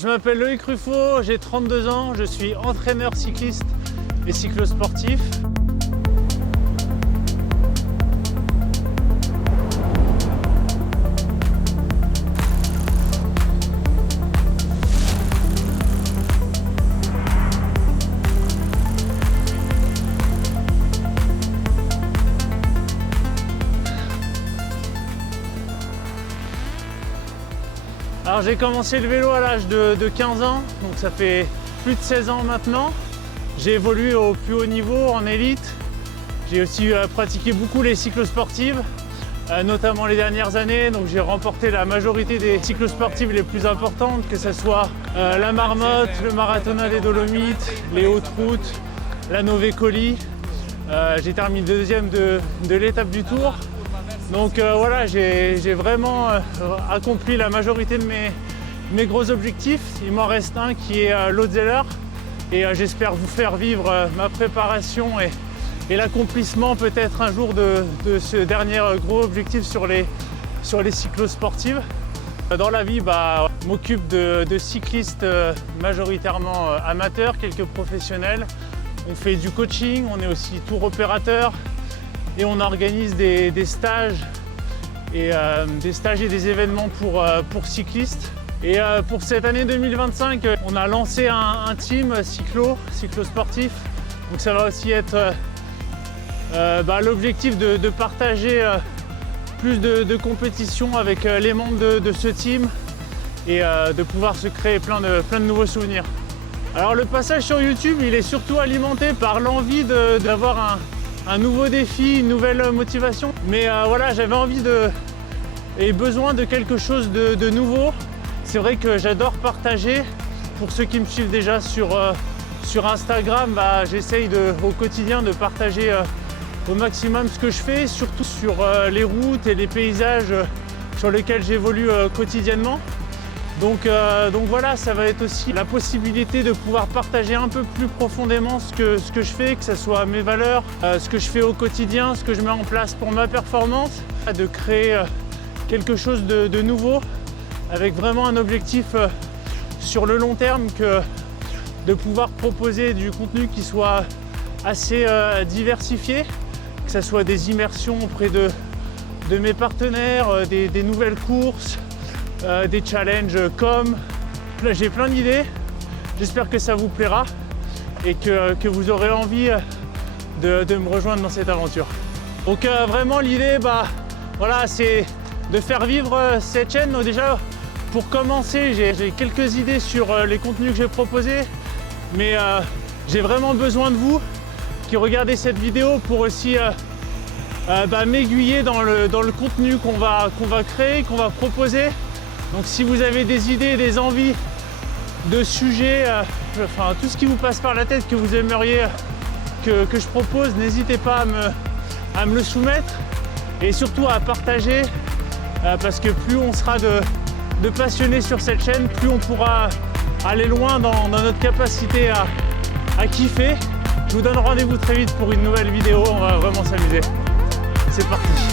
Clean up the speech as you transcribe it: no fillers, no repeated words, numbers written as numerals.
Je m'appelle Loïc Ruffo, j'ai 32 ans, je suis entraîneur cycliste et cyclosportif. Alors j'ai commencé le vélo à l'âge de 15 ans, donc ça fait plus de 16 ans maintenant. J'ai évolué au plus haut niveau, en élite. J'ai aussi pratiqué beaucoup les cyclosportives, notamment les dernières années. Donc j'ai remporté la majorité des cyclosportives les plus importantes, que ce soit la Marmotte, le Marathona des Dolomites, les Hautes Routes, la Nové Colli. J'ai terminé deuxième de l'étape du Tour. Donc voilà, j'ai vraiment accompli la majorité de mes gros objectifs. Il m'en reste un qui est l'Haute-Zeller. Et j'espère vous faire vivre ma préparation et l'accomplissement peut-être un jour de ce dernier gros objectif sur les cyclosportives. Dans la vie, je m'occupe de cyclistes majoritairement amateurs, quelques professionnels. On fait du coaching, on est aussi tour opérateur. Et on organise des stages et des événements pour cyclistes. Et pour cette année 2025, on a lancé un team cyclosportif. Donc ça va aussi être l'objectif de partager plus de compétitions avec les membres de ce team et de pouvoir se créer plein de nouveaux souvenirs. Alors le passage sur YouTube, il est surtout alimenté par l'envie d'avoir un nouveau défi, une nouvelle motivation. Mais voilà, j'avais envie et besoin de quelque chose de nouveau. C'est vrai que j'adore partager. Pour ceux qui me suivent déjà sur Instagram, j'essaye au quotidien de partager au maximum ce que je fais, surtout sur les routes et les paysages sur lesquels j'évolue quotidiennement. Donc voilà, ça va être aussi la possibilité de pouvoir partager un peu plus profondément ce que je fais, que ce soit mes valeurs, ce que je fais au quotidien, ce que je mets en place pour ma performance, de créer quelque chose de nouveau avec vraiment un objectif sur le long terme, de pouvoir proposer du contenu qui soit assez diversifié, que ce soit des immersions auprès de mes partenaires, des nouvelles courses, des challenges comme. Là, j'ai plein d'idées, j'espère que ça vous plaira et que vous aurez envie de me rejoindre dans cette aventure. Donc vraiment l'idée, voilà, c'est de faire vivre cette chaîne. Donc, déjà pour commencer, j'ai quelques idées sur les contenus que j'ai proposés, mais j'ai vraiment besoin de vous qui regardez cette vidéo pour aussi m'aiguiller dans le contenu qu'on va créer, qu'on va proposer. Donc si vous avez des idées, des envies de sujets, tout ce qui vous passe par la tête que vous aimeriez que je propose, n'hésitez pas à me le soumettre et surtout à partager parce que plus on sera de passionnés sur cette chaîne, plus on pourra aller loin dans notre capacité à kiffer. Je vous donne rendez-vous très vite pour une nouvelle vidéo, on va vraiment s'amuser. C'est parti!